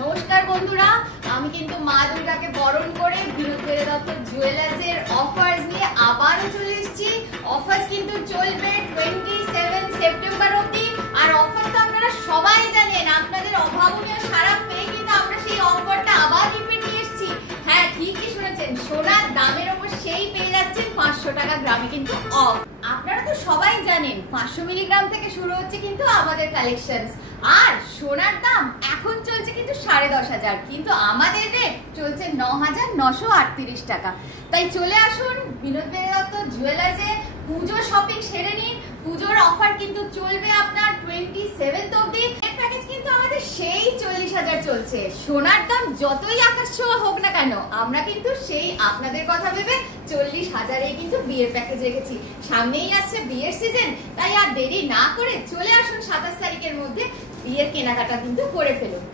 নমস্কার বন্ধুরা, আমি কিন্তু মা দুর্গাকে বরণ করে বিনোদ বেড়ে দত্ত জুয়েলার্সের অফার্স নিয়ে আবারও চলে এসেছি। অফার্স কিন্তু চলবে 27 সেপ্টেম্বর অবধি। আর অফার তো আপনারা সবাই জানেন, আপনাদের অভাবনীয় সাড়া পেয়ে কিন্তু আমরা সেই অফারটা আবার রিপিট নিয়ে এসেছি। হ্যাঁ, ঠিকই শুনেছেন, সোনার দামের ওপর সেই পেয়ে যাচ্ছেন 500 টাকা গ্রামে কিন্তু অফ। আপনারা তো সবাই জানেন 500 মিলিগ্রাম থেকে শুরু হচ্ছে কিন্তু আমাদের কালেকশনস। আর সোনার দাম এখন চলছে কিন্তু 10,500, কিন্তু আমাদের রেট চলছে 9,938 টাকা। তাই চলে আসুন বিনোদ বেড়ে দত্ত জুয়েলার্সে, পুজো শপিং সেরে নিন। পুজোর অফার কিন্তু চলবে আপনার 27 অবধি। এর প্যাকেজ কিন্তু আমাদের সেই 40,000 চলছে। সোনার দাম যতই আকাশ ছোঁয়া হোক না কেন, আমরা কিন্তু সেই আপনাদের কথা ভেবে 40,000-এই কিন্তু বিয়ের প্যাকেজ রেখেছি। সামনেই আসছে বিয়ের সিজন, তাই আর দেরি না করে চলে আসুন 27 তারিখের মধ্যে বিয়ের কেনাকাটা কিন্তু করে ফেলুন।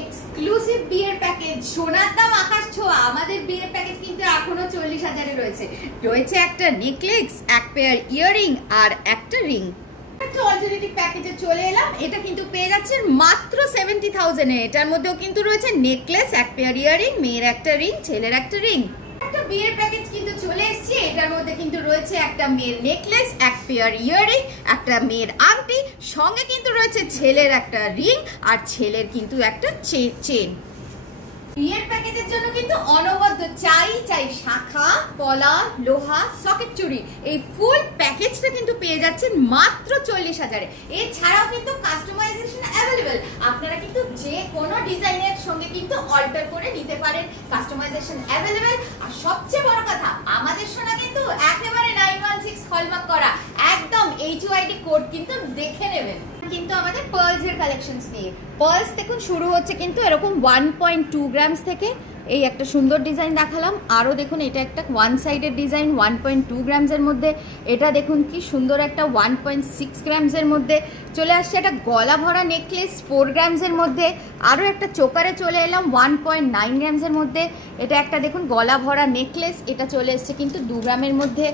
এক্সক্লুসিভ বিয়ের প্যাকেজ, সোনার দাম আকাশ ছোঁয়া। আমাদের বিয়ের প্যাকেজ কিন্তু এখনো 40,000-এ রয়েছে একটা নেকলেস, এক পেয়ার ইয়াররিং আর একটা রিং। একটা অল্টারনেটিভ প্যাকেজে চলে এলাম, এটা কিন্তু পেয়ে যাচ্ছেন মাত্র 70,000-এ। এটার মধ্যেও কিন্তু রয়েছে নেকলেস, এক পেয়ার ইয়াররিং, মেয়ের একটা রিং, ছেলের একটা রিং। একটা বিয়ের প্যাকেজ কিন্তু চলে এসেছে, এটার মধ্যে কিন্তু রয়েছে একটা মেয়ের নেকলেস, এক পেয়ার ইয়াররিং, একটা মেয়ের আংটি, সঙ্গে কিন্তু রয়েছে ছেলের একটা রিং আর ছেলের কিন্তু একটা চেন। বিয়ের প্যাকেজের জন্য কিন্তু অনবদ্য চাই শাখা, পলা, লোহা, সকেট চুড়ি, এই ফুল প্যাকেজটা কিন্তু পেয়ে যাচ্ছেন মাত্র 40,000-এ। এছাড়াও কিন্তু কাস্টমাইজেশন অ্যাভেলেবেল। আপনারা কিন্তু যে কোনো ডিজাইনের সঙ্গে কিন্তু অল্টার করে নিতে পারেন, কাস্টমাইজেশন অ্যাভেলেবেল। আর সবচেয়ে বড় কথা, আমাদের সোনা কিন্তু একেবারে 916 হলমার্ক করা, একদম HUID কোড কিন্তু দেখে নেবেন। কিন্তু আমাদের পার্লসের কালেকশনস নিয়ে পার্লস দেখুন শুরু হচ্ছে কিন্তু এরকম 1.2 গ্রামস থেকে। এই একটা সুন্দর ডিজাইন দেখালাম, আরও দেখুন এটা একটা ওয়ান সাইডের ডিজাইন 1.2 গ্রামসের মধ্যে। এটা দেখুন কি সুন্দর একটা 1.6 গ্রামসের মধ্যে চলে আসছে। একটা গলা ভরা নেকলেস 4 গ্রামসের মধ্যে। আরও একটা চোকারে চলে এলাম 1.9 গ্রামসের মধ্যে। এটা একটা দেখুন গলা ভরা নেকলেস, এটা চলে এসছে কিন্তু 2 গ্রামের মধ্যে।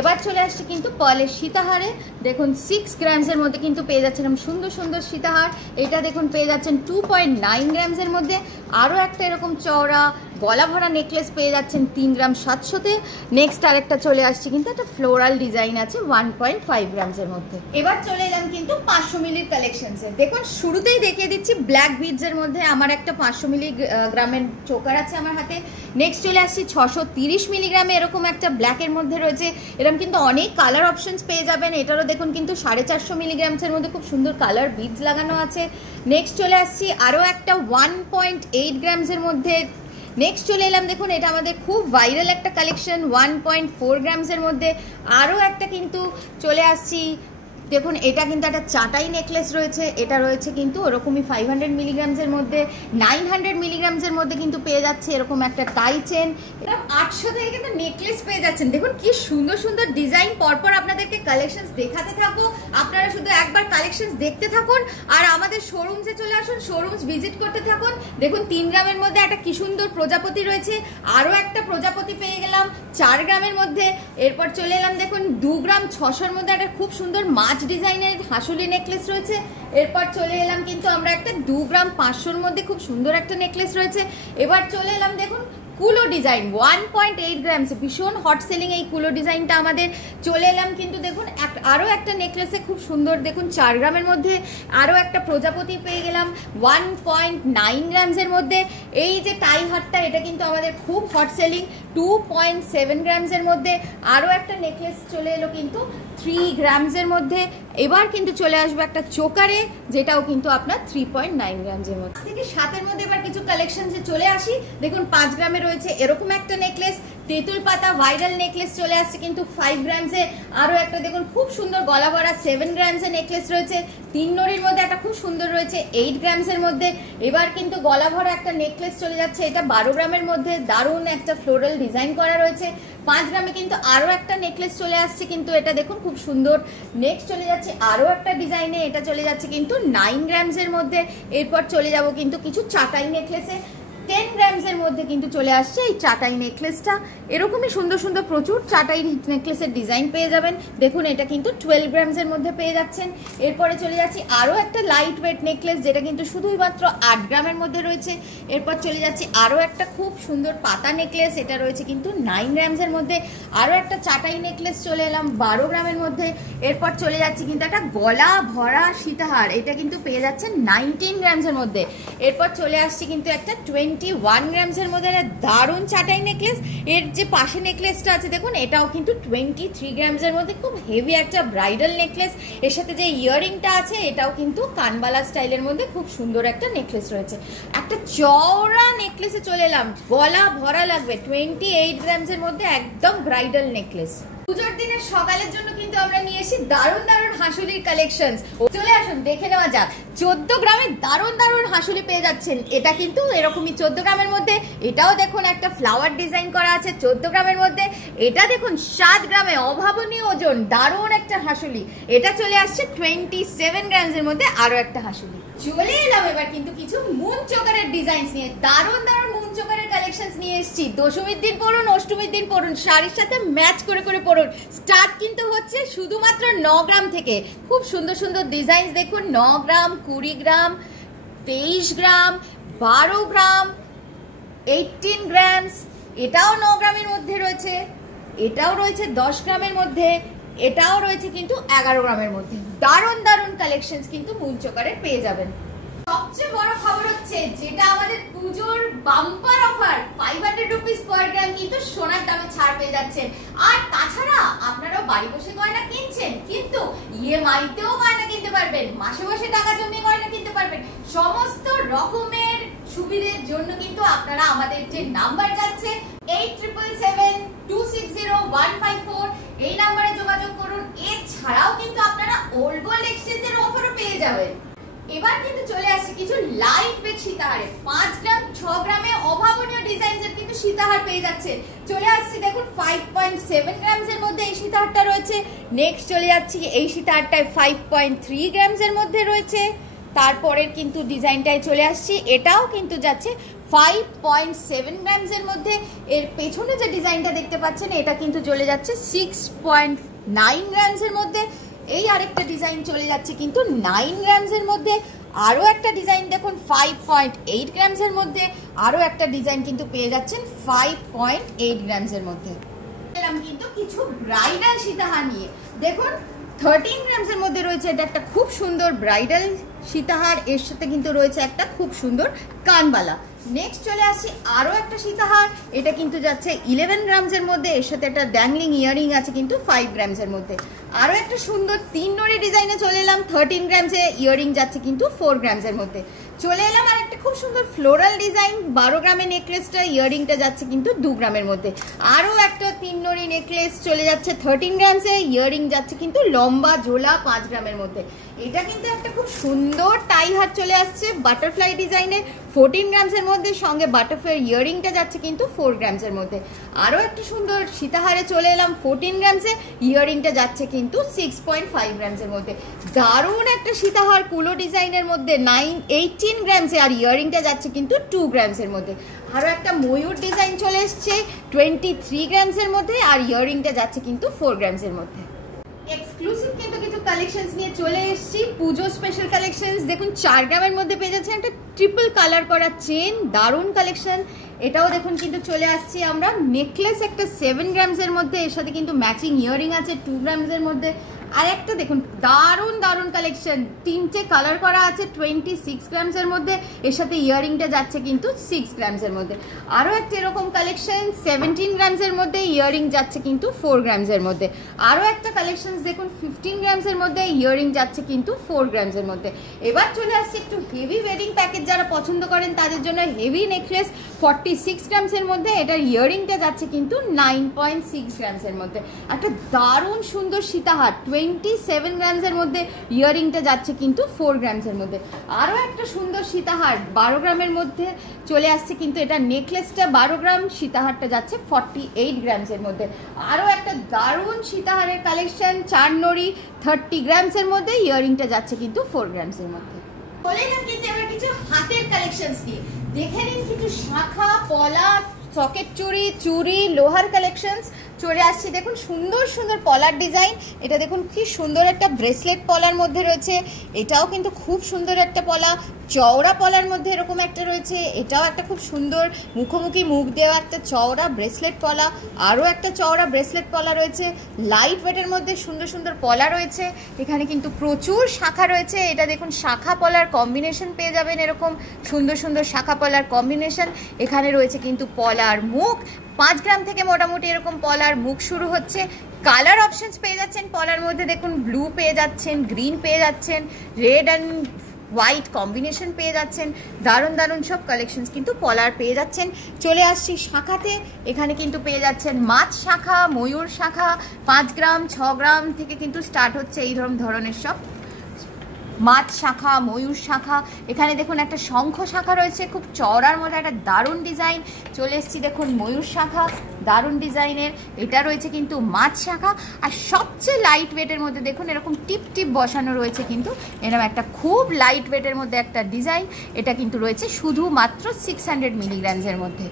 এবার চলে আসছে কিন্তু পার্লের সীতাহারে, দেখুন 6 গ্রামসের মধ্যে কিন্তু পেয়ে যাচ্ছেন সুন্দর সুন্দর সীতাহার। এটা দেখুন পেয়ে যাচ্ছেন 2.9 গ্রামসের মধ্যে। আরও একটা এরকম চওড়া গলা ভরা নেকলেস পেয়ে যাচ্ছেন 3 গ্রাম 700-তে। নেক্সট আরেকটা চলে আসছে কিন্তু একটা ফ্লোরাল ডিজাইন আছে 1.5 গ্রামসের মধ্যে। এবার চলে এলাম কিন্তু 500 মিলির কালেকশনসে। দেখুন শুরুতেই দেখিয়ে দিচ্ছি ব্ল্যাক বিডসের মধ্যে আমার একটা 500 মিলিগ্রামের চোকার আছে আমার হাতে। নেক্সট চলে আসছি 630 মিলিগ্রামে এরকম একটা ব্ল্যাকের মধ্যে রয়েছে। এরকম কিন্তু অনেক কালার অপশনস পেয়ে যাবেন। এটারও দেখুন কিন্তু 450 মিলিগ্রামসের মধ্যে খুব সুন্দর কালার বিডস লাগানো আছে। নেক্সট চলে আসছি আরও একটা 1.8 গ্রামসের মধ্যে। নেক্সট চলে এলাম দেখুন, এটা আমাদের খুব ভাইরাল একটা কালেকশন 1.4 গ্রামসের মধ্যে। আরও একটা কিন্তু চলে আসছি, দেখুন এটা কিন্তু একটা চাটাই নেকলেস রয়েছে। এটা রয়েছে কিন্তু ওরকমই 500 মিলিগ্রামসের মধ্যে। 900 মিলিগ্রামসের মধ্যে কিন্তু পেয়ে যাচ্ছে এরকম একটা টাই চেন। এটা 800 থেকে কিন্তু নেকলেস পেয়ে যাচ্ছেন। দেখুন কি সুন্দর সুন্দর ডিজাইন, পরপর আপনাদেরকে কালেকশনস দেখাতে থাকবো। আপনারা শুধু একবার কালেকশনস দেখতে থাকুন আর আমাদের শোরুমসে চলে আসুন, শোরুমস ভিজিট করতে থাকুন। দেখুন 3 গ্রামের মধ্যে একটা কি সুন্দর প্রজাপতি রয়েছে। আরও একটা প্রজাপতি পেয়ে গেলাম 4 গ্রামের মধ্যে। এরপর চলে এলাম দেখুন 2 গ্রাম 600-র মধ্যে একটা খুব সুন্দর মাছ ডিজাইনের হাসুলি নেকলেস রয়েছে। এরপর চলে এলাম কিন্তু আমরা একটা 2 গ্রাম 500-র মধ্যে খুব সুন্দর একটা নেকলেস রয়েছে। এবার চলে এলাম দেখুন কুলো ডিজাইন 1.8 গ্রামস, ভীষণ হট সেলিং এই কুলো ডিজাইনটা আমাদের। চলে এলাম কিন্তু দেখুন আরও একটা নেকলেসে খুব সুন্দর দেখুন 4 গ্রামের মধ্যে। আরও একটা প্রজাপতি পেয়ে গেলাম 1.9 গ্রামসের মধ্যে। এই যে টাই হাটটা, এটা কিন্তু আমাদের খুব হট সেলিং 2.7 গ্রামসের মধ্যে। আরও একটা নেকলেস চলে এলো কিন্তু 3 গ্রামসের মধ্যে। এবার কিন্তু চলে আসবে একটা চোকারে, যেটাও কিন্তু আপনার 3.9 গ্রামসের মধ্যে। থেকে 7-এর মধ্যে এবার কিছু কালেকশনসে চলে আসি। দেখুন 5 গ্রামে রয়েছে এরকম একটা নেকলেস, তেঁতুল পাতা ভাইরাল নেকলেস চলে আসছে কিন্তু 5 গ্রামসে। আরও একটা দেখুন খুব সুন্দর গলা ভরা 7 গ্রামসের নেকলেস রয়েছে। 3 নড়ির মধ্যে একটা খুব সুন্দর রয়েছে 8 গ্রামসের মধ্যে। এবার কিন্তু গলা ভরা একটা নেকলেস চলে যাচ্ছে, এটা 12 গ্রামের মধ্যে, দারুণ একটা ফ্লোরাল ডিজাইন করা রয়েছে। 5 গ্রামে কিন্তু আরও একটা নেকলেস চলে আসছে কিন্তু এটা দেখুন খুব সুন্দর। নেক্সট চলে যাচ্ছে আরও একটা ডিজাইনে, এটা চলে যাচ্ছে কিন্তু 9 গ্রামসের মধ্যে। এরপর চলে যাব কিন্তু কিছু চাটাই নেকলেসে। 10 গ্রামসের মধ্যে কিন্তু চলে আসছে এই চাটাই নেকলেসটা। এরকমই সুন্দর সুন্দর প্রচুর চাটাই নেকলেসের ডিজাইন পেয়ে যাবেন। দেখুন এটা কিন্তু 12 গ্রামসের মধ্যে পেয়ে যাচ্ছেন। এরপরে চলে যাচ্ছি আরও একটা লাইট ওয়েট নেকলেস, যেটা কিন্তু শুধুমাত্র 8 গ্রামের মধ্যে রয়েছে। এরপর চলে যাচ্ছি আরও একটা খুব সুন্দর পাতা নেকলেস, এটা রয়েছে কিন্তু 9 গ্রামসের মধ্যে। আরও একটা চাটাই নেকলেস চলে এলাম 12 গ্রামের মধ্যে। এরপর চলে যাচ্ছি কিন্তু একটা গলা ভরা সীতাহার, এটা কিন্তু পেয়ে যাচ্ছেন 19 গ্রামসের মধ্যে। এরপর চলে আসছি কিন্তু একটা 21 গ্রামসের মধ্যে একটা দারুণ চাটাই নেকলেস। এর যে পাশে নেকলেসটা আছে দেখুন, এটাও কিন্তু 23 গ্রামসের মধ্যে, খুব হেভি একটা ব্রাইডাল নেকলেস। এর সাথে যে ইয়াররিংটা আছে এটাও কিন্তু কানবালা স্টাইলের মধ্যে খুব সুন্দর একটা নেকলেস রয়েছে। একটা চওড়া নেকলেসে চলে এলাম, গলা ভরা লাগবে, 28 গ্রামসের মধ্যে একদম ব্রাইডাল নেকলেস। পুজোর দিনের সকালের জন্য কিন্তু আমরা নিয়ে এসেছি দারুণ দারুণ হাঁসুলির কালেকশনস। চলে আসুন দেখে নেওয়া যাক। 14 গ্রামে দারুণ দারুণ হাঁসুলি পেয়ে যাচ্ছেন। এটা কিন্তু এরকমই 14 গ্রামের মধ্যে। এটাও দেখুন একটা ফ্লাওয়ার ডিজাইন করা আছে 14 গ্রামের মধ্যে। এটা দেখুন 7 গ্রামে অভাবনীয় ওজন, দারুণ একটা হাঁসুলি। এটা চলে আসছে 27 গ্রামসের মধ্যে, আরো একটা হাঁসুলি। চলে এলাম এবার কিন্তু কিছু মুন চোকারের ডিজাইনস নিয়ে। দারুণ দারুণ মুন চোকারের কালেকশনস নিয়ে এসেছি। দশমীর দিন পরুন, অষ্টমীর দিন পরুন, শাড়ির সাথে ম্যাচ করে করে পরুন। স্টার্ট কিন্তু হচ্ছে শুধুমাত্র 9 গ্রাম থেকে। খুব সুন্দর সুন্দর ডিজাইনস দেখুন, 9 গ্রাম, 20 গ্রাম, 23 গ্রাম, 12 গ্রাম, 18 গ্রামস। এটাও 9 গ্রামের মধ্যে রয়েছে, এটাও রয়েছে 10 গ্রামের মধ্যে, এটাও রয়েছে কিন্তু 11 গ্রামের মধ্যে। দারুণ দারুণ কালেকশনস কিন্তু মুন চোকারের পেয়ে যাবেন। সবচেয়ে বড় খবর হচ্ছে যেটা আমাদের পুজোর বাম্পার অফার, 500 রুপিস পার গ্রাম কিন্তু সোনার দামে ছাড় পেয়ে যাচ্ছেন। আর তাছাড়া আপনারাও বাড়ি বসে গয়না কিনছেন, কিন্তু ইএমআই-তেও গয়না কিনতে পারবেন, মাসে মাসে টাকা জমিয়ে গয়না কিনতে পারবেন। সমস্ত রকমের সুবিধের জন্য কিন্তু আপনারা আমাদের যে নাম্বার যাচ্ছে 8777260154 এই নাম্বারে যোগাযোগ করুন। এছাড়াও কিন্তু আপনারা ওল্ড গোল্ড এক্সচেঞ্জের অফারও পেয়ে যাবেন। এবার কিন্তু চলে আসছে কিছু লাইট ওয়েট সীতাহারে। 5 গ্রাম, 6 গ্রামে অভাবনীয় ডিজাইনের কিন্তু সীতাহার পেয়ে যাচ্ছে। চলে আসছে দেখুন 5.7 গ্রামসের মধ্যে এই সীতাহারটা রয়েছে। নেক্সট চলে যাচ্ছি এই সীতাহারটায় 5.3 গ্রামসের মধ্যে রয়েছে। তারপরের কিন্তু ডিজাইনটায় চলে আসছি, এটাও কিন্তু যাচ্ছে 5.7 গ্রামসের মধ্যে। এর পেছনে যে ডিজাইনটা দেখতে পাচ্ছেন এটা কিন্তু চলে যাচ্ছে 6.9 গ্রামসের মধ্যে। এই আরেকটা ডিজাইন চলে যাচ্ছে কিন্তু 9 গ্রামসের মধ্যে। আরও একটা ডিজাইন দেখুন 5.8 গ্রামসের মধ্যে। আরও একটা ডিজাইন কিন্তু পেয়ে যাচ্ছেন 5.8 গ্রামসের মধ্যে। এলাম কিন্তু কিছু ব্রাইডাল সীতাহার নিয়ে। দেখুন 13 গ্রামসের মধ্যে রয়েছে এটা একটা খুব সুন্দর ব্রাইডাল সীতাহার। এর সাথে কিন্তু রয়েছে একটা খুব সুন্দর কানবালা। নেক্সট চলে আসছে আরও একটা সীতাহার, এটা কিন্তু যাচ্ছে 11 গ্রামসের মধ্যে। এর সাথে একটা ড্যাংলিং ইয়ারিং আছে কিন্তু 5 গ্রামসের মধ্যে। আরও একটা সুন্দর 3 নড়ি ডিজাইনে চলে এলাম 13 গ্রামসে, ইয়ারিং যাচ্ছে কিন্তু 4 গ্রামসের মধ্যে। চলে এলাম আর একটা খুব সুন্দর ফ্লোরাল ডিজাইন 12 গ্রামের নেকলেসটা, ইয়ারিংটা যাচ্ছে কিন্তু 2 গ্রামের মধ্যে। আরও একটা 3 নড়ি নেকলেস চলে যাচ্ছে 13 গ্রামসে, ইয়ারিং যাচ্ছে কিন্তু লম্বা ঝোলা 5 গ্রামের মধ্যে। এটা কিন্তু একটা খুব সুন্দর টাই হার চলে আসছে বাটারফ্লাই ডিজাইনের 14 গ্রামসের মধ্যে, সঙ্গে বাটারফ্লাই ইয়ারিংটা যাচ্ছে কিন্তু 4 গ্রামসের মধ্যে। আরও একটা সুন্দর সীতাহারে চলে এলাম 14 গ্রামসে, ইয়ারিংটা যাচ্ছে কিন্তু 6.5 গ্রামসের মধ্যে। দারুণ একটা সীতাহার কুলো ডিজাইনের মধ্যে 18 গ্রামসে, আর ইয়ারিংটা যাচ্ছে কিন্তু 2 গ্রামসের মধ্যে। আরও একটা ময়ূর ডিজাইন চলে এসছে 23 গ্রামসের মধ্যে, আর ইয়ারিংটা যাচ্ছে কিন্তু 4 গ্রামসের মধ্যে। এক্সক্লুসিভ কিন্তু কিছু কালেকশনস নিয়ে চলে এসেছি, পুজো স্পেশাল কালেকশনস। দেখুন 4 গ্রামের মধ্যে পেয়ে যাচ্ছেন একটা ট্রিপল কালার করা চেন, দারুণ কালেকশন। এটাও দেখুন কিন্তু চলে আসছি আমরা নেকলেস একটা 7 গ্রামসের মধ্যে, এর সাথে কিন্তু ম্যাচিং ইয়ারিং আছে 2 গ্রামসের মধ্যে। আর একটা দেখুন দারুণ দারুণ কালেকশন, 3টে কালার করা আছে 26 গ্রামসের মধ্যে, এর সাথে ইয়ারিংটা যাচ্ছে কিন্তু 6 গ্রামসের মধ্যে। আরও একটা এরকম কালেকশন 17 গ্রামসের মধ্যে, ইয়ারিং যাচ্ছে কিন্তু 4 গ্রামসের মধ্যে। আরও একটা কালেকশন দেখুন 15 গ্রামসের মধ্যে, ইয়ারিং যাচ্ছে কিন্তু 4 গ্রামসের মধ্যে। এবার চলে আসছে একটু হেভি ওয়েডিং প্যাকেজ যারা পছন্দ করেন তাদের জন্য হেভি নেকলেস 46 গ্রামসের মধ্যে, এটার ইয়ারিংটা যাচ্ছে কিন্তু 9.6 গ্রামসের মধ্যে। একটা দারুণ সুন্দর সীতাহার 27 গ্রামসের মধ্যে, ইয়ারিংটা যাচ্ছে কিন্তু 4 গ্রামসের মধ্যে। আরও একটা সুন্দর সীতাহার 12 গ্রামের মধ্যে চলে আসছে কিন্তু এটা নেকলেসটা 12 গ্রাম, সীতাহারটা যাচ্ছে 48 গ্রামসের মধ্যে। আরও একটা দারুণ সীতাহারের কালেকশন 4 নড়ি 30 গ্রামসের মধ্যে, ইয়ারিংটা যাচ্ছে কিন্তু 4 গ্রামসের মধ্যে। বলে না কিন্তু এবার কিছু হাতের কালেকশনস নিয়ে। দেখে নিন কিছু শাখা, পলা, সকেট চুড়ি, চুড়ি, লোহার কালেকশনস চলে আসছে। দেখুন সুন্দর সুন্দর পলার ডিজাইন। এটা দেখুন কি সুন্দর একটা ব্রেসলেট পলার মধ্যে রয়েছে, এটাও কিন্তু খুব সুন্দর একটা পলা। চওড়া পলার মধ্যে এরকম একটা রয়েছে, এটাও একটা খুব সুন্দর মুখোমুখি মুখ দেওয়া একটা চওড়া ব্রেসলেট পলা। আরও একটা চওড়া ব্রেসলেট পলা রয়েছে। লাইট ওয়েটের মধ্যে সুন্দর সুন্দর পলা রয়েছে। এখানে কিন্তু প্রচুর শাখা রয়েছে। এটা দেখুন শাখা পলার কম্বিনেশন পেয়ে যাবেন, এরকম সুন্দর সুন্দর শাখা পলার কম্বিনেশন। এখানে রয়েছে কিন্তু পলার মুখ, 5 গ্রাম থেকে মোটামুটি এরকম পলার মুখ শুরু হচ্ছে। কালার অপশনস পেয়ে যাচ্ছেন পলার মধ্যে, দেখুন ব্লু পেয়ে যাচ্ছেন, গ্রিন পেয়ে যাচ্ছেন, রেড অ্যান্ড হোয়াইট কম্বিনেশন পেয়ে যাচ্ছেন। দারুণ দারুণ সব কালেকশনস কিন্তু পলার পেয়ে যাচ্ছেন। চলে আসছি শাখাতে। এখানে কিন্তু পেয়ে যাচ্ছেন মাছ শাখা, ময়ূর শাখা, 5 গ্রাম 6 গ্রাম থেকে কিন্তু স্টার্ট হচ্ছে এই ধরনের সব মাছ শাখা, ময়ূর শাখা। এখানে দেখুন একটা শঙ্খ শাখা রয়েছে, খুব চওড়ার মধ্যে একটা দারুণ ডিজাইন। চলে এসেছি দেখুন ময়ূর শাখা, দারুণ ডিজাইনের। এটা রয়েছে কিন্তু মাছ শাখা। আর সবচেয়ে লাইট ওয়েটের মধ্যে দেখুন এরকম টিপ টিপ বসানো রয়েছে, কিন্তু এরকম একটা খুব লাইট ওয়েটের মধ্যে একটা ডিজাইন। এটা কিন্তু রয়েছে শুধুমাত্র 600 মিলিগ্রামসের মধ্যে।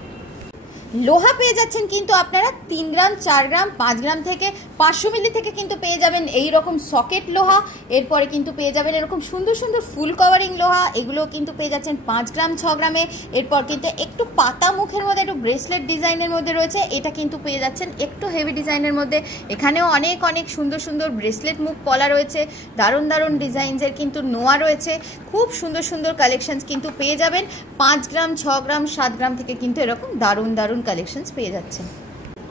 লোহা পেয়ে যাচ্ছেন কিন্তু আপনারা 3 গ্রাম 4 গ্রাম 5 গ্রাম থেকে 500 মিলি থেকে কিন্তু পেয়ে যাবেন এই রকম সকেট লোহা। এরপরে কিন্তু পেয়ে যাবেন এরকম সুন্দর সুন্দর ফুল কভারিং লোহা, এগুলো কিন্তু পেয়ে যাচ্ছেন 5 গ্রাম 6 গ্রামে। এরপর কিন্তু একটু পাতা মুখের মধ্যে একটু ব্রেসলেট ডিজাইনের মধ্যে রয়েছে, এটা কিন্তু পেয়ে যাচ্ছেন একটু হেভি ডিজাইনের মধ্যে। এখানেও অনেক অনেক সুন্দর সুন্দর ব্রেসলেট মুখ পলা রয়েছে, দারুণ দারুণ ডিজাইনসের কিন্তু নোয়া রয়েছে। খুব সুন্দর সুন্দর কালেকশনস কিন্তু পেয়ে যাবেন। 5 গ্রাম 6 গ্রাম 7 গ্রাম থেকে কিন্তু এরকম দারুণ দারুণ কালেকশনস পেয়ে যাচ্ছেন।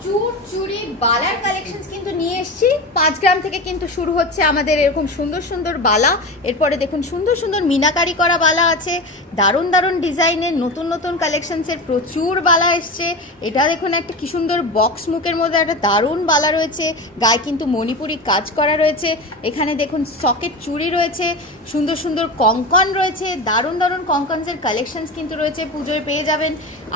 চুর, চুড়ি, বালার কালেকশনস কিন্তু নিয়ে এসেছি। 5 গ্রাম থেকে কিন্তু শুরু হচ্ছে আমাদের এরকম সুন্দর সুন্দর বালা। এরপরে দেখুন সুন্দর সুন্দর মিনাকারি করা বালা আছে, দারুণ দারুণ ডিজাইনের নতুন নতুন কালেকশনসের প্রচুর বালা এসছে। এটা দেখুন একটা কি সুন্দর বক্স মুখের মধ্যে একটা দারুণ বালা রয়েছে, গায়ে কিন্তু মণিপুরি কাজ করা রয়েছে। এখানে দেখুন সকেট চুড়ি রয়েছে, সুন্দর সুন্দর কঙ্কন রয়েছে, দারুণ দারুণ কঙ্কনসের কালেকশনস কিন্তু রয়েছে, পুজোয় পেয়ে যাবেন।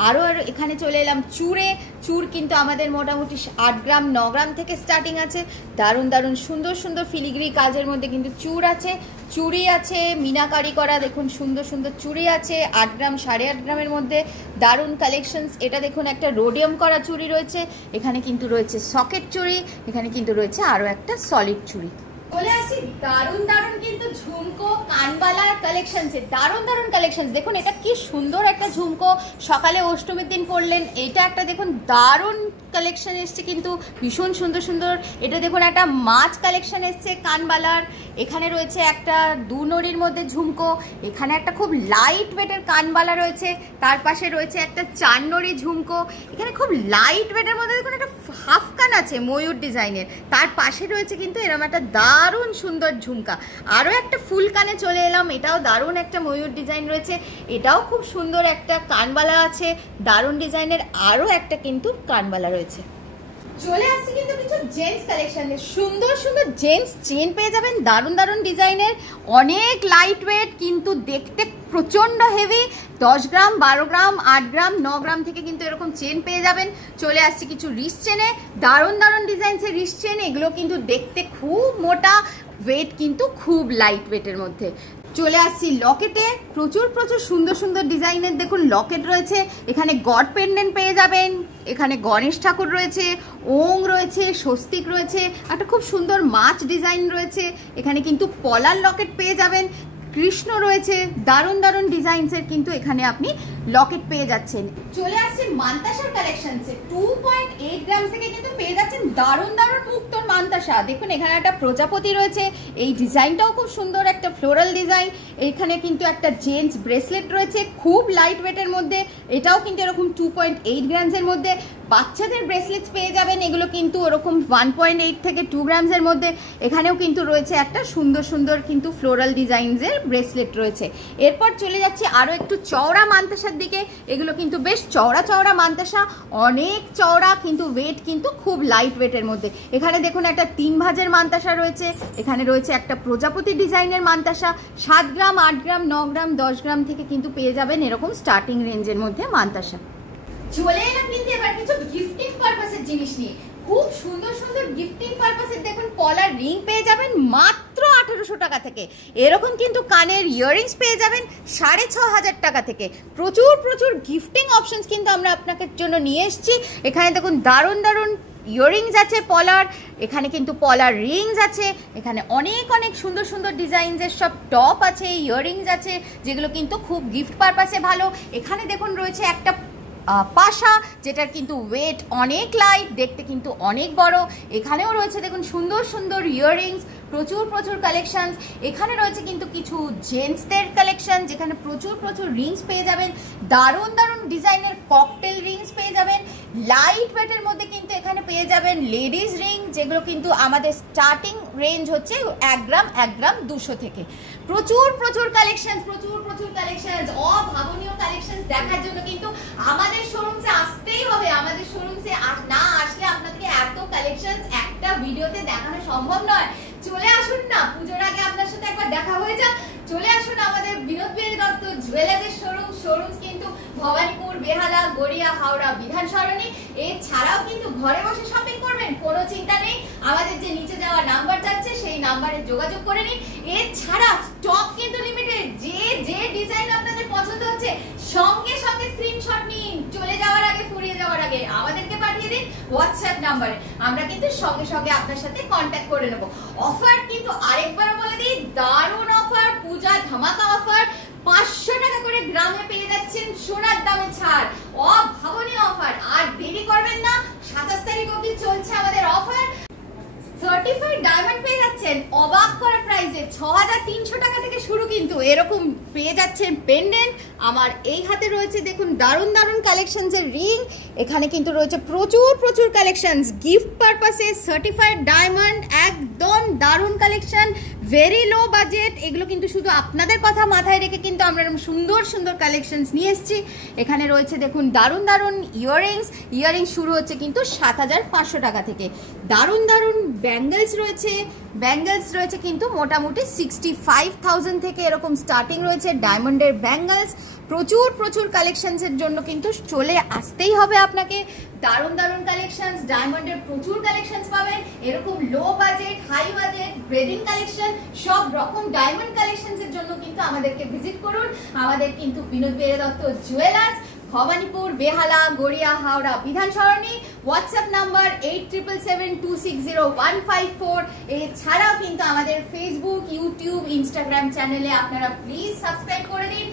আরও এখানে চলে এলাম চুড়ে। চুর কিন্তু আমাদের মোটামুটি 8 গ্রাম 9 গ্রাম থেকে স্টার্টিং আছে। দারুণ দারুণ সুন্দর সুন্দর ফিলিগ্রি কাজের মধ্যে কিন্তু চুর আছে, চুড়ি আছে মিনাকারি করা, দেখুন সুন্দর সুন্দর চুড়ি আছে 8 গ্রাম 8.5 গ্রামের মধ্যে, দারুণ কালেকশনস। এটা দেখুন একটা রোডিয়াম করা চুড়ি রয়েছে, এখানে কিন্তু রয়েছে সকেট চুড়ি, এখানে কিন্তু রয়েছে আরও একটা সলিড চুড়ি। চলে আসি দারুণ দারুণ কিন্তু ঝুমকো কানবালার কালেকশনসে, দারুণ দারুণ কালেকশনস। দেখুন এটা কি সুন্দর একটা ঝুমকো, সকালে অষ্টমীর দিন পরলেন। এটা একটা দেখুন দারুণ কালেকশন এসছে কিন্তু ভীষণ সুন্দর সুন্দর। এটা দেখুন একটা মাছ কালেকশন এসছে কানবালার। এখানে রয়েছে একটা 2 নড়ির মধ্যে ঝুমকো, এখানে একটা খুব লাইট ওয়েটের কানবালা রয়েছে, তার পাশে রয়েছে একটা 4 নড়ি ঝুমকো। এখানে খুব লাইট ওয়েটের মধ্যে দেখুন একটা হাফ কান আছে ময়ূর ডিজাইনের, তার পাশে রয়েছে কিন্তু এরকম একটা দারুণ সুন্দর ঝুমকা। আরও একটা ফুল কানে চলে এলাম, এটাও দারুণ একটা ময়ূর ডিজাইন রয়েছে, এটাও খুব সুন্দর একটা কানবালা আছে দারুণ ডিজাইনের। আরও একটা কিন্তু কানবালা রয়েছে। চলে আসছে কিন্তু কিছু জেন্টস কালেকশনের, সুন্দর সুন্দর জেন্টস চেন পেয়ে যাবেন দারুণ দারুণ ডিজাইনের, অনেক লাইট ওয়েট কিন্তু দেখতে প্রচন্ড হেভি। 10 গ্রাম 12 গ্রাম 8 গ্রাম 9 গ্রাম থেকে কিন্তু এরকম চেন পেয়ে যাবেন। চলে আসছে কিছু রিস্ট চেনে, দারুণ দারুণ ডিজাইনসের রিস্ট চেন, এগুলো কিন্তু দেখতে খুব মোটা, ওয়েট কিন্তু খুব লাইট ওয়েটের মধ্যে। চলে আসছি লকেটে, প্রচুর প্রচুর সুন্দর সুন্দর ডিজাইনের দেখুন লকেট রয়েছে। এখানে গড পেন্ডেন্ট পেয়ে যাবেন, এখানে গণেশ ঠাকুর রয়েছে, ওং রয়েছে, স্বস্তিক রয়েছে, একটা খুব সুন্দর মাছ ডিজাইন রয়েছে। এখানে কিন্তু পলার লকেট পেয়ে যাবেন, কৃষ্ণ রয়েছে, দারুণ দারুণ ডিজাইনসের কিন্তু এখানে আপনি লকেট পেয়ে যাচ্ছেন। চলে আসছে মান্তাসার কালেকশনসে, 2.8 গ্রাম থেকে কিন্তু পেয়ে যাচ্ছেন দারুণ দারুণ মুক্তোর মান্তাসা। দেখুন এখানে একটা প্রজাপতি রয়েছে, এই ডিজাইনটাও খুব সুন্দর, একটা ফ্লোরাল ডিজাইন। এখানে কিন্তু একটা জেন্টস ব্রেসলেট রয়েছে খুব লাইট ওয়েটের মধ্যে, এটাও কিন্তু এরকম 2.8 গ্রামসের মধ্যে। বাচ্চাদের ব্রেসলেটস পেয়ে যাবেন, এগুলো কিন্তু ওরকম 1.8 থেকে 2 গ্রামসের মধ্যে। এখানেও কিন্তু রয়েছে একটা সুন্দর সুন্দর কিন্তু ফ্লোরাল ডিজাইনসের ব্রেসলেট রয়েছে। এরপর চলে যাচ্ছি আরও একটু চওড়া মান্তাসার দিকে, এগুলো কিন্তু বেশ চওড়া চওড়া মান্তাসা, অনেক চওড়া কিন্তু ওয়েট কিন্তু খুব লাইট ওয়েটের মধ্যে। এখানে দেখুন একটা 3 ভাঁজের মান্তাসা রয়েছে, এখানে রয়েছে একটা প্রজাপতি ডিজাইনের মান্তাসা। 7 গ্রাম 8 গ্রাম 9 গ্রাম 10 গ্রাম থেকে কিন্তু পেয়ে যাবেন এরকম স্টার্টিং রেঞ্জের মধ্যে মান্তাসা। চলে এলাম কিন্তু এবার কিছু গিফটিং পারপাসের জিনিস নিয়ে। খুব সুন্দর সুন্দর গিফটিং পারপাসে দেখুন পলার রিং পেয়ে যাবেন মাত্র 1800 টাকা থেকে। এরকম কিন্তু কানের ইয়াররিংস পেয়ে যাবেন 6500 টাকা থেকে। প্রচুর প্রচুর গিফটিং অপশনস কিন্তু আমরা আপনাদের জন্য নিয়ে এসেছি। এখানে দেখুন দারুণ দারুণ ইয়াররিংস আছে পলার, এখানে কিন্তু পলার রিংস আছে, এখানে অনেক অনেক সুন্দর সুন্দর ডিজাইনসের সব টপ আছে, ইয়াররিংস আছে যেগুলো কিন্তু খুব গিফট পারপাসে ভালো। এখানে দেখুন রয়েছে একটা পাশা, যেটার কিন্তু ওয়েট অনেক লাইট, দেখতে কিন্তু অনেক বড়। এখানেও রয়েছে দেখুন সুন্দর সুন্দর ইয়াররিংস, প্রচুর প্রচুর কালেকশনস। এখানে রয়েছে কিন্তু কিছু জেন্টসদের কালেকশন, যেখানে প্রচুর প্রচুর রিংস পেয়ে যাবেন, দারুণ দারুণ ডিজাইনের ককটেল রিংস পেয়ে যাবেন। লাইট ওয়েটের মধ্যে কিন্তু এখানে পেয়ে যাবেন লেডিস রিং, যেগুলো কিন্তু আমাদের স্টার্টিং রেঞ্জ হচ্ছে 1 গ্রাম 200 থেকে। প্রচুর প্রচুর কালেকশন, প্রচুর প্রচুর কালেকশন, অভাবনীয় কালেকশন দেখার জন্য কিন্তু আমাদের শোরুমসে আসতেই হবে। আমাদের শোরুমসে না আসলে আপনাদেরকে এত কালেকশন একটা ভিডিওতে দেখানো সম্ভব নয়। চলে আসুন না, পুজোর আগে আপনার সাথে একবার দেখা হয়ে যাক। চলে আসুন আমাদের বিনোদ বিহারী দত্ত জুয়েলার্সের শোরুমস কিন্তু ভবানীপুর, বেহালা, গড়িয়া, হাওড়া, বিধান সরণি। এছাড়াও কিন্তু ঘরে বসে শপিং করবেন, কোনো চিন্তা নেই। আমাদের যে নিচে দেওয়া নাম্বার যাচ্ছে সেই নাম্বারে যোগাযোগ করে নিন। এছাড়া স্টক কিন্তু লিমিটেড, যে যে ডিজাইন আপনাদের পছন্দ হচ্ছে সঙ্গে সঙ্গে স্ক্রিনশট নিন, চলে যাওয়ার আগে, ফুরিয়ে যাওয়ার আগে আমাদেরকে পাঠিয়ে দিন হোয়াটসঅ্যাপ নাম্বারে। আমরা কিন্তু সঙ্গে সঙ্গে আপনার সাথে কন্ট্যাক্ট করে নেব। অফার কিন্তু আরেকবার বলে দিই, দারুণ অফার, পূজা ধামাকা অফার। 500 টাকা করে গ্রামে পেয়ে যাচ্ছেন সোনার দামে ছাড়, অভাবনীয় অফার। আর দেরি করবেন না, 27 তারিখ অবধি চলছে আমাদের অফার। সার্টিফাইড ডায়মন্ড পেয়ে যাচ্ছেন অবাক করা প্রাইসে 6300 টাকা থেকে শুরু, কিন্তু এরকম পেয়ে যাচ্ছেন পেন্ডেন্ট। আমার এই হাতে রয়েছে দেখুন দারুণ দারুণ কালেকশনসের রিং। এখানে কিন্তু রয়েছে প্রচুর প্রচুর কালেকশনস গিফট পারপাসে, সার্টিফাইড ডায়মন্ড, একদম দারুণ কালেকশন, ভেরি লো বাজেট। এগুলো কিন্তু শুধু আপনাদের কথা মাথায় রেখে কিন্তু আমরা সুন্দর সুন্দর কালেকশনস নিয়ে এসেছি। এখানে রয়েছে দেখুন দারুণ দারুণ ইয়াররিংস শুরু হচ্ছে কিন্তু 7500 টাকা থেকে। দারুণ দারুণ ব্যাঙ্গেলস রয়েছে কিন্তু মোটামুটি 65,000 থেকে এরকম স্টার্টিং রয়েছে ডায়মন্ডের ব্যাঙ্গেলস। প্রচুর প্রচুর কালেকশনসের জন্য কিন্তু চলে আসতেই হবে আপনাকে। দারুণ দারুণ কালেকশনস, ডায়মন্ডের প্রচুর কালেকশনস পাবেন, এরকম লো বাজেট, হাই বাজেট, ব্রেডিং কালেকশন, সব রকম ডায়মন্ড কালেকশনসের জন্য কিন্তু আমাদেরকে ভিজিট করুন। আমাদের কিন্তু বিনোদ বিহারী দত্ত জুয়েলার্স, ভবানীপুর, বেহালা, গড়িয়া, হাওড়া, বিধান সরণি। WhatsApp number 8777260154। এছাড়াও কিন্তু আমাদের ফেসবুক, ইউটিউব, ইনস্টাগ্রাম চ্যানেলে আপনারা প্লিজ সাবস্ক্রাইব করে দিন।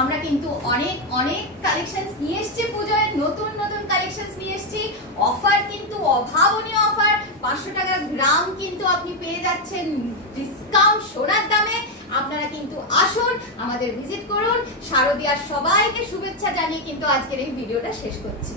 আমরা কিন্তু অনেক অনেক কালেকশনস নিয়ে এসেছি পুজোয়, নতুন নতুন কালেকশনস নিয়ে এসেছি। অফার কিন্তু অভাবনীয় অফার, 500 টাকা গ্রাম কিন্তু আপনি পেয়ে যাচ্ছেন ডিসকাউন্ট সোনার দামে। আপনারা কিন্তু আসুন, আমাদের ভিজিট করুন। শারদীয়ার সবাইকে শুভেচ্ছা জানিয়ে কিন্তু আজকের এই ভিডিওটা শেষ করছি।